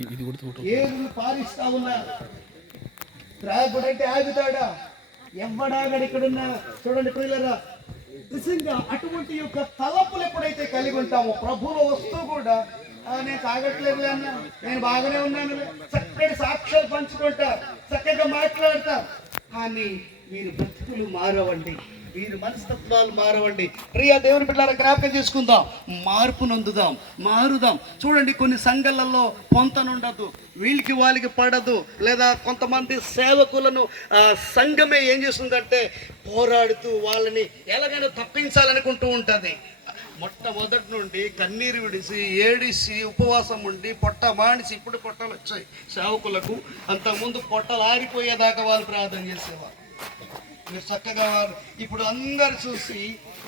ఏరులు పారిస్తా ఉన్నారు. త్రాగుడంటే ఆగుతాడా? ఎవ్వడాగడు ఇక్కడున్నా. చూడండి ప్రియులారా, నిజంగా అటువంటి యొక్క తలపులు ఎప్పుడైతే కలిగి ఉంటామో ప్రభువులో వస్తూ కూడా నేను తాగట్లేదు అన్న, నేను బాగానే ఉన్నాను, చక్కటి సాక్ష్యాలు పంచుకుంటారు, చక్కగా మాట్లాడతారు. కానీ మీరు బ్రతుకులు మారవండి, మీరు మనస్తత్వాలు మారవండి. ప్రియ దేవుని బిడ్డలారా, జ్ఞాపకం చేసుకుందాం, మార్పు నొందుదాం, మారుదాం. చూడండి, కొన్ని సంఘాలలో పొంతనుండదు, వీళ్ళకి వాళ్ళకి పడదు, లేదా కొంతమంది సేవకులను సంఘమే ఏం చేస్తుందంటే పోరాడుతూ వాళ్ళని ఎలాగైనా తప్పించాలనుకుంటూ ఉంటుంది. మొట్టమొదటి నుండి కన్నీరు విడిసి ఏడిసి ఉపవాసం ఉండి పొట్ట మాడిసి, ఇప్పుడు పొట్టలు వచ్చాయి సేవకులకు, అంతకుముందు పొట్టలు ఆరిపోయేదాకా వాళ్ళు ప్రార్థన చేసేవారు. మీరు చక్కగా వారు ఇప్పుడు అందరు చూసి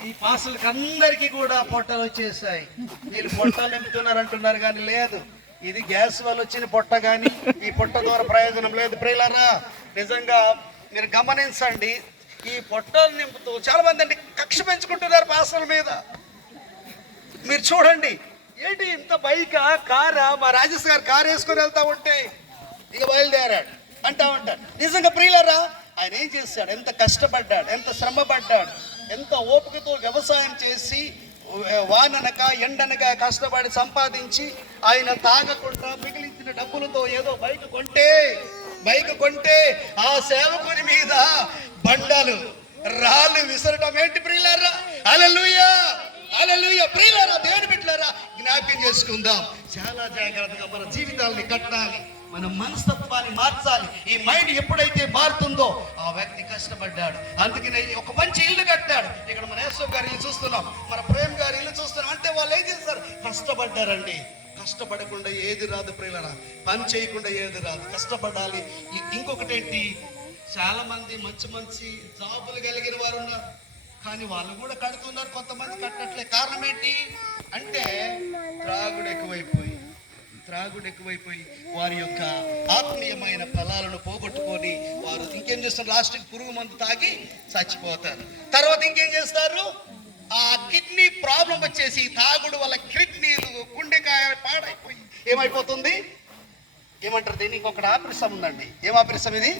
ఈ పాసలకి అందరికీ కూడా పొట్టలు వచ్చేసాయి. మీరు పొట్టలు నింపుతున్నారు అంటున్నారు, కానీ లేదు, ఇది గ్యాస్ వల్ల వచ్చిన పొట్ట, కానీ ఈ పొట్ట ద్వారా ప్రయోజనం లేదు. ప్రియులారా, నిజంగా మీరు గమనించండి, ఈ పొట్టలు నింపుతూ చాలా మంది అండి కక్ష పెంచుకుంటున్నారు పాసల మీద. మీరు చూడండి, ఏంటి ఇంత బైకా కారా, మా రాజేష్ గారు కారు వేసుకొని వెళ్తా ఉంటే ఇక బయలుదేరాడు అంటా ఉంటాడు. నిజంగా ప్రియులారా, ఆయన ఏం చేశాడు? ఎంత కష్టపడ్డాడు, ఎంత శ్రమ పడ్డాడు, ఎంత ఓపికతో వ్యవసాయం చేసి వాననక ఎండనక కష్టపడి సంపాదించి ఆయన తాగకుండా మిగిలించిన డబ్బులతో ఏదో బైక్ కొంటే ఆ సేవకుని మీద బండలు రాళ్ళు విసరటం ఏంటి ప్రియులారా? హల్లెలూయా, హల్లెలూయా. ప్రియులారా, దేవుని బిడ్డలారా, జ్ఞాపకం చేసుకుందాం. చాలా జాగ్రత్తగా మన జీవితాలని కట్టాలి, మన మనస్తత్వాన్ని మార్చాలి. ఈ మైండ్ ఎప్పుడైతే మారుతుందో ఆ వ్యక్తి కష్టపడ్డాడు. అందుకనే ఒక మంచి ఇల్లు కట్టాడు. ఇక్కడ మన యేసు గారి ఇల్లు చూస్తున్నాం, మన ప్రేమ్ గారి ఇల్లు చూస్తున్నాం. అంటే వాళ్ళు ఏం చేస్తారు? కష్టపడ్డారండి. కష్టపడకుండా ఏది రాదు ప్రియులారా, పని చేయకుండా ఏది రాదు, కష్టపడాలి. ఇంకొకటి ఏంటి, చాలా మంది మంచి జాబులు కలిగిన వారు ఉన్నారు, కానీ వాళ్ళు కూడా కడుతున్నారు, కొంతమంది కట్టట్లే. కారణం ఏంటి అంటే త్రాగుడు ఎక్కువైపోయి వారి యొక్క ఆత్మీయమైన ఫలాలను పోగొట్టుకొని వారు ఇంకేం చేస్తారు? లాస్ట్కి పురుగు మందు తాగి చచ్చిపోతారు. తర్వాత ఇంకేం చేస్తారు? ఆ కిడ్నీ ప్రాబ్లం వచ్చేసి తాగుడు వల్ల కిడ్నీలు, గుండెకాయ పాడైపోయి ఏమైపోతుంది? ఏమంటారు దీన్ని? ఇంకొకటి ఆపరేషన్ ఉందండి. ఏం ఆపరేషన్ ఇది?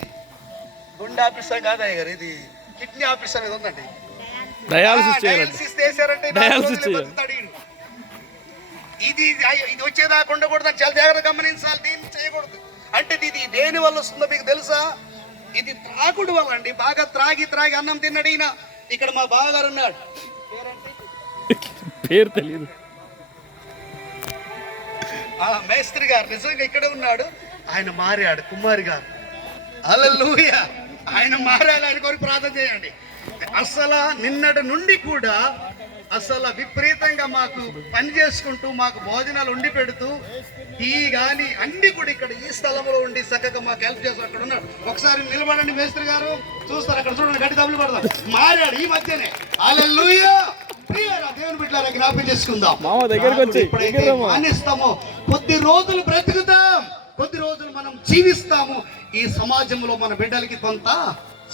గుండె ఆపరేషన్ కాదయ్య గారు, ఇది కిడ్నీ ఆపరేషన్ ఇది ఉందండి. డయాలసిస్ చేశారంటే ఇది వచ్చేదాకా ఉండకూడదు. చాలా జాగ్రత్తగా గమనించాలి, దీన్ని చేయకూడదు. అంటే ఇది దేని వల్ల వస్తుందో మీకు తెలుసా? ఇది త్రాగుడు వల్ల అండి. బాగా త్రాగి అన్నం తిన్నాడు ఈయన. ఇక్కడ మా బావగారు ఉన్నాడు, పేరు తెలియదు, మేస్త్రి గారు నిజంగా ఇక్కడే ఉన్నాడు. ఆయన మారాడు, కుమారి గారు. హల్లెలూయా, ఆయన మారాలి. ఆయన కొరకు ప్రార్థన చేయండి. అసలు నిన్నటి నుండి కూడా అసలు విపరీతంగా మాకు పని చేసుకుంటూ మాకు భోజనాలు ఉండి పెడుతూ ఈ కానీ అన్ని కూడా ఇక్కడ ఈ స్థలంలో ఉండి చక్కగా మాకు హెల్ప్ చేస్తారు. అక్కడ ఉన్నాడు. ఒకసారి నిలబడండి మేస్త్రి గారు, చూస్తారు అక్కడ చూడండి, గట్టి దమ్ములు పడతారు. మారాడు ఈ మధ్యనే. హల్లెలూయా. దేవుని బిడ్డలారా, జ్ఞాపకం చేసుకుందాం. ఎప్పుడైతే మానేస్తామో కొద్ది రోజులు బ్రతుకుతాం, కొద్ది రోజులు మనం జీవిస్తాము. ఈ సమాజంలో మన బిడ్డలకి కొంత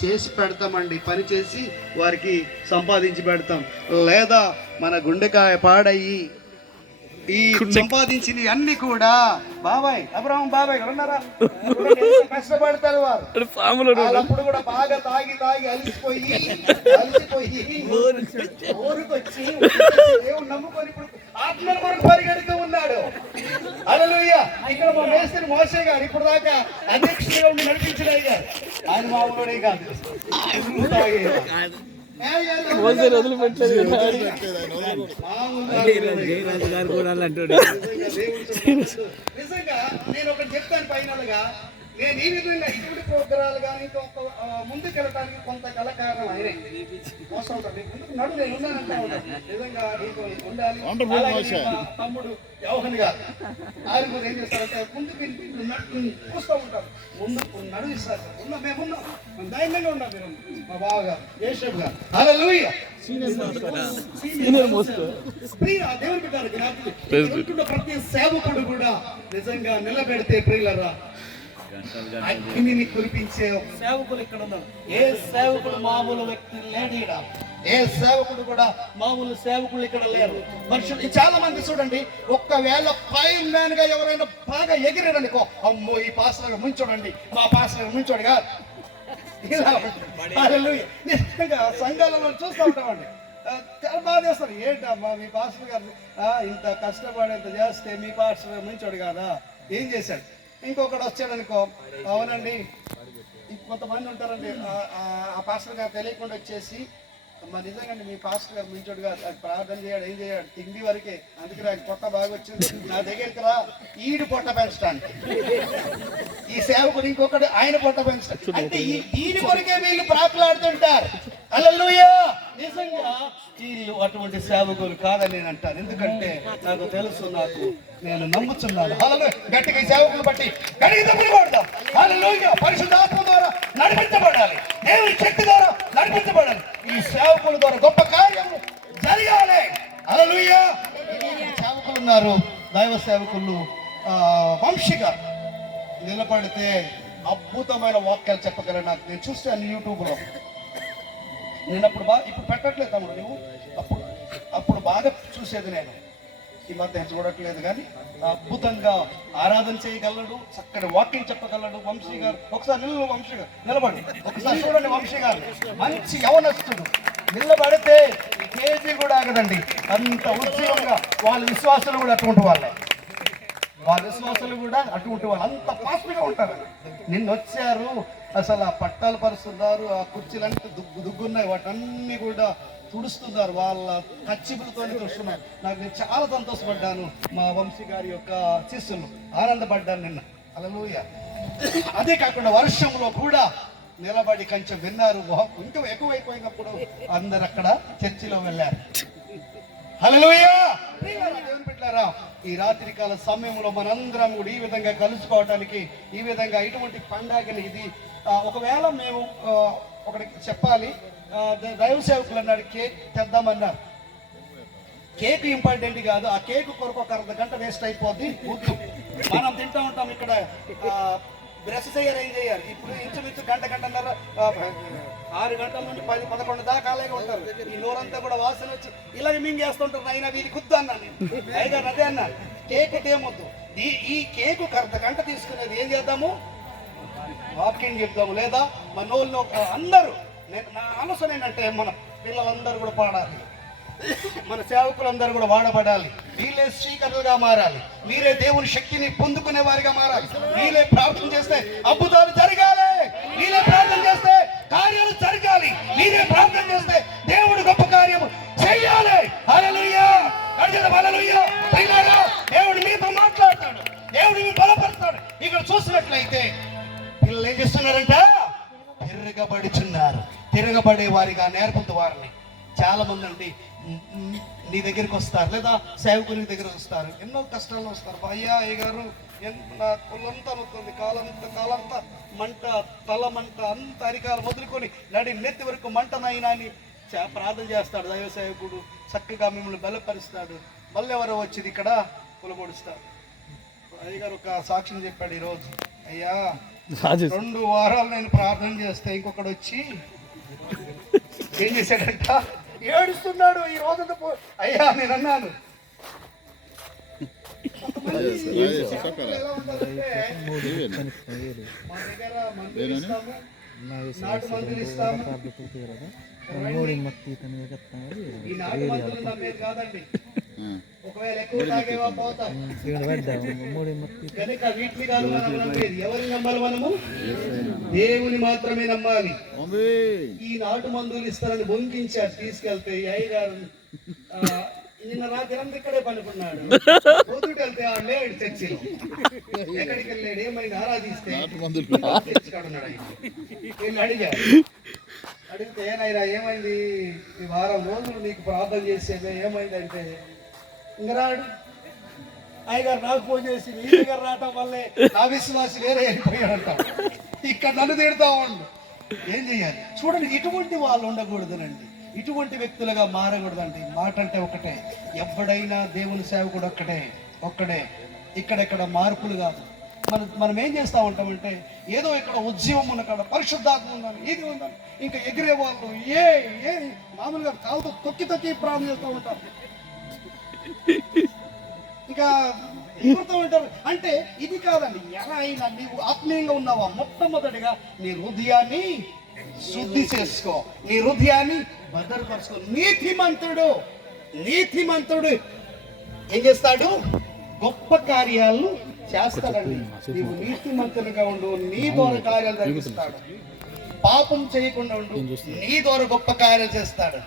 చేసి పెడతామండి, పని చేసి వారికి సంపాదించి పెడతాం. లేదా మన గుండెకాయ పాడయ్యి ఈ సంపాదించిన అన్ని కూడా బాబాయ్ అబ్రహం బాబాయ్ ఉన్నారా, కష్టపడతారు వారు. అప్పుడు కూడా బాగా తాగి అలిసిపోయి ఊరుకొచ్చి దేవుడు నమ్ముకొని ఇప్పుడు ఆత్మల కొరకు పరిగెడుతూ ఉన్నాడు. హల్లెలూయా. ఇక్కడ మా మేస్త్రి మోషే గారు ఇప్పుడు దాకా అధ్యక్షుడిగా ఉండి నడిపించిన అయ్యారు. ఆయన మామూలుడే కాదు, నిజంగా నేను ఒకటి చెప్తాను ఫైనల్గా. నేను ఈ విధంగా ఇటువంటి ప్రోగ్రాలు కానీ ముందుకు వెళ్ళడానికి కొంత గల కారణం ఆయనే. మోసం నడు నేను ఉన్నానంటా ఉన్నాను. నిజంగా నీకు ఉండాలి. తమ్ముడు యోహన్ గారు ఆయన కూడా ఏం చేస్తారంటే ముందుకు చూస్తూ ఉంటారు, ముందుకు నడిపిస్తారు. మేమున్నాం, ధైర్యంగా ఉన్నాం. మీరు మా బావగారు యేషబ్ గారు. హల్లెలూయా. దేవుని బిడ్డలకు ప్రతి సేవకుడు కూడా నిజంగా నిలబెడితే ప్రియులరా అగ్నిని కురిపించే సేవకులు ఇక్కడ ఉన్నారు. ఏ సేవకుడు మామూలు వ్యక్తి లేడు ఈడ. ఏ సేవకుడు కూడా మామూలు సేవకులు ఇక్కడ లేరు. మనుషులు చాలా మంది చూడండి, ఒక్కవేళ ఫైర్ మ్యాన్ గా ఎవరైనా బాగా ఎగిరారనుకో, అమ్మో ఈ పాస్టర్ ముంచోడండి, మా పాస్టర్ ముంచోడుగా ఇలా నిజంగా సంఘాలలో చూస్తూ ఉంటామండి. చాలా బాగా చేస్తారు. ఏంటమ్మా మీ పాస్టర్ గారు ఇంత కష్టపడేంత చేస్తే మీ పాస్టర్ ముంచోడు కాదా, ఏం చేశాడు? ఇంకొకటి వచ్చాడు అనుకో, అవునండి కొంతమంది ఉంటారండి, ఆ పాస్టర్ గారు తెలియకుండా వచ్చేసి, మరి నిజంగా మీ పాస్టర్ గారు మించోడు కాదు, అది ప్రార్థన చేయాడు, ఏం చేయాడు, తిండి వరకే, అందుకే నాకు పొట్ట బాగా వచ్చింది, నా దగ్గరికి రా ఈడు పొట్ట పెంచడానికి, ఈ సేవకుడు ఇంకొకటి ఆయన పొట్ట పెంచడానికి, అంటే ఈయన కొరకే వీళ్ళు ప్రాకులాడుతుంటారు. హల్లెలూయా. నిజంగా వీళ్ళు అటువంటి సేవకులు కాదని నేను అంటాను. ఎందుకంటే నాకు తెలుసు, నేను నమ్ముతున్నాను. హల్లెలూయా. గట్టిగా ఈ సేవకులు బట్టి గట్టిగా తప్పులు కొడదాం. హల్లెలూయా. పరిశుద్ధాత్మ ద్వారా నడిపించబడాలి, దేవుని శక్తి ద్వారా నడిపించబడాలి. ఈ సేవకుల ద్వారా గొప్ప కార్యము జరగాలి. హల్లెలూయా. సేవకులు ఉన్నారు, దైవ సేవకులు. వంశీగా నిలబడితే అద్భుతమైన వాక్యాలు చెప్పగలరు. నాకు నేను చూస్తాను యూట్యూబ్లో. నేను ఇప్పుడు పెట్టట్లేదు తమ్ముడు, నువ్వు అప్పుడు బాగా చూసేది. నేను ఈ మధ్య చూడట్లేదు, కానీ అద్భుతంగా ఆరాధన చేయగలడు, చక్కటి వాకింగ్ చెప్పగలడు వంశీ గారు. ఒకసారి వంశీ గారు నిలబడి ఒకసారి చూడండి. వంశీ గారు మంచి యవనస్తుడు, నిలబడితే కేజీ కూడా ఆగదండి, అంత ఉత్సాహంగా. వాళ్ళ విశ్వాసాలు కూడా అటువంటి వాళ్ళే, వాళ్ళ విశ్వాసాలు కూడా అటువంటి వాళ్ళు, అంత పాజిటివ్గా ఉంటారు. నిన్న వచ్చారు, అసలు ఆ పట్టాలు పరుస్తున్నారు, ఆ కుర్చీలంటే దుగ్గున్నాయి, వాటన్నీ కూడా తుడుస్తున్నారు, వాళ్ళ కచ్చిపులతో తుడుస్తున్నారు. నేను చాలా సంతోషపడ్డాను. మా వంశీ గారి యొక్క శిష్యులు ఆనందపడ్డాను నిన్న. హల్లెలూయా. అదే కాకుండా వర్షంలో కూడా నిలబడి కొంచెం విన్నారు. ఇంకా ఎక్కువైపోయినప్పుడు అందరు అక్కడ చర్చిలో వెళ్ళారు. హల్లెలూయా. దేవుని బిడ్డలారా, ఈ రాత్రికాల సమయంలో మనందరం కూడా ఈ విధంగా కలుసుకోవడానికి, ఈ విధంగా ఇటువంటి పండగని ఇది ఒకవేళ మేము ఒకటి చెప్పాలి, దైవ సేవకులు అన్నాడు కేక్ తెద్దామన్నారు. కేక్ ఇంపార్టెంట్ కాదు, ఆ కేక్ కొరకు ఒక అర్ధ గంట వేస్ట్ అయిపోద్ది. వద్దు, మనం తింటూ ఉంటాం ఇక్కడ, బ్రష్ చేయరు, ఏం చేయాలి. ఇప్పుడు ఇంచుమించు గంటన్నర 6 గంటల నుండి 10-11 దాకా అలాగే ఉంటారు. ఈ నోరంతా కూడా వాసన వచ్చి ఇలా మింగేస్తుంటారు. అయినా వీరికి కుద్దు అన్నాను నేను, అయినా అదే అన్నాను, కేక్ ఏమొద్దు. ఈ కేకు అర్ధ గంట తీసుకునేది ఏం చేద్దాము, వాకింగ్ చెప్దాము, లేదా మన నోళ్ళు అందరూ. నా ఆలోచన ఏంటంటే మన పిల్లలందరూ కూడా పాడాలి, మన సేవకులందరూ కూడా వాడబడాలి. వీళ్ళే స్పీకర్లుగా మారాలి, వీరే దేవుని శక్తిని పొందుకునే వారిగా మారాలి. వీళ్ళే ప్రార్థన చేస్తే అద్భుతాలు జరగాలి, వీళ్ళే ప్రార్థన చేస్తే కార్యాలు జరగాలి, వీరే ప్రార్థన చేస్తే దేవుడు గొప్ప కార్యము చేయాలి. హల్లెలూయా. హల్లెలూయా. దేవుడు మీతో మాట్లాడతాడు, దేవుడు మీ బలపడతాడు. ఇక్కడ చూసినట్లయితే పిల్లలు ఏం చేస్తున్నారంట, తిరగబడే వారిగా నేర్పుతూ వారిని. చాలా మంది అండి నీ దగ్గరికి వస్తారు, లేదా సేవకుని దగ్గరికి వస్తారు, ఎన్నో కష్టాల్లో వస్తారు. అయ్యా అయ్యగారు నా కుళ్ళంతా నొత్తుంది, కాలంతా మంట, తల మంట, అంత అరికాలు మొదలుకొని నెత్తి వరకు మంటనైనా అని ప్రార్థన చేస్తాడు దైవ సేవకుడు. చక్కగా మిమ్మల్ని బలపరుస్తాడు. మళ్ళీ ఎవరో వచ్చి ఇక్కడ కులబొడుస్తారు. అయ్యగారు ఒక సాక్ష్యం చెప్పాడు ఈరోజు. అయ్యా 2 వారాలు నేను ప్రార్థన చేస్తే ఇంకొకడు వచ్చి ఏం చేశాడంట, ఏడుస్తున్నాడు. ఈ రోజు అయ్యా నేను అన్నాను, మా దగ్గర మందులు ఇస్తాము, నాటు మందులు ఇస్తాము. ఈ నాటు మందులు నమ్మేది కాదండి. ఒకవేళ ఎక్కువ తాగేవా పోతాం కనుక వీటిని కాదు మనం నమ్మేది. ఎవరిని నమ్మాలి మనము? దేవుని మాత్రమే నమ్మాలి. ఈ నాటు మందులు ఇస్తారని బొంకించారు తీసుకెళ్తే. అయ్యగారు నిన్న రాత్రి అంతా ఇక్కడే పనుకున్నాడు. పొద్దుట వెళ్తే ఆ లేడు చర్చిలో. ఎక్కడికి వెళ్ళాడు, ఏమైనా ఆరాధిస్తే చర్చికాడున్నాడు. ఆయన అడిగారు, అడిగితే ఏనాయినా ఏమైంది, ఈ వారం రోజులు నీకు ప్రార్థన చేసేదే ఏమైంది అంటే, ఇంక రాడు. అయ్యగారు నాకు ఫోన్ చేసి నీ దగ్గర రావటం వల్లే నా విశ్వాసి వేరే అయిపోయాడంట. ఇక్కడ నన్ను తిడతా ఉండు. ఏం చెయ్యాలి చూడండి, ఇటువంటి వాళ్ళు ఉండకూడదునండి, ఇటువంటి వ్యక్తులుగా మారకూడదండి. మాట అంటే ఒకటే, ఎవడైనా దేవుని సేవకుడు ఒక్కడే. ఇక్కడెక్కడ మార్పులు కాదు. మనం ఏం చేస్తూ ఉంటామంటే ఏదో ఇక్కడ ఉద్యమం ఉన్న కాడ పరిశుద్ధాత్మ ఉందని ఇది ఉందని ఇంకా ఎగిరే వాళ్ళు ఏ మామూలుగా కాలుతో తొక్కి ప్రాణం చేస్తూ ఉంటారు, ఇంకా ఎగురుతూ ఉంటారు. అంటే ఇది కాదండి. ఎలా అయినా నీవు ఆత్మీయంగా ఉన్నావా, మొట్టమొదటిగా నీ హృదయాన్ని శుద్ధి చేసుకో, నీ హృదయాన్ని భద్రపరచుకో. నీతిమంతుడు ఏం చేస్తాడు? గొప్ప కార్యాలను చేస్తాడండి. నీవు నీతిమంతునిగా ఉండు, నీ ద్వారా కార్యాలు జరిగిస్తాడు. పాపం చేయకుండా ఉండు, నీ ద్వారా గొప్ప కార్యాలు చేస్తాడు.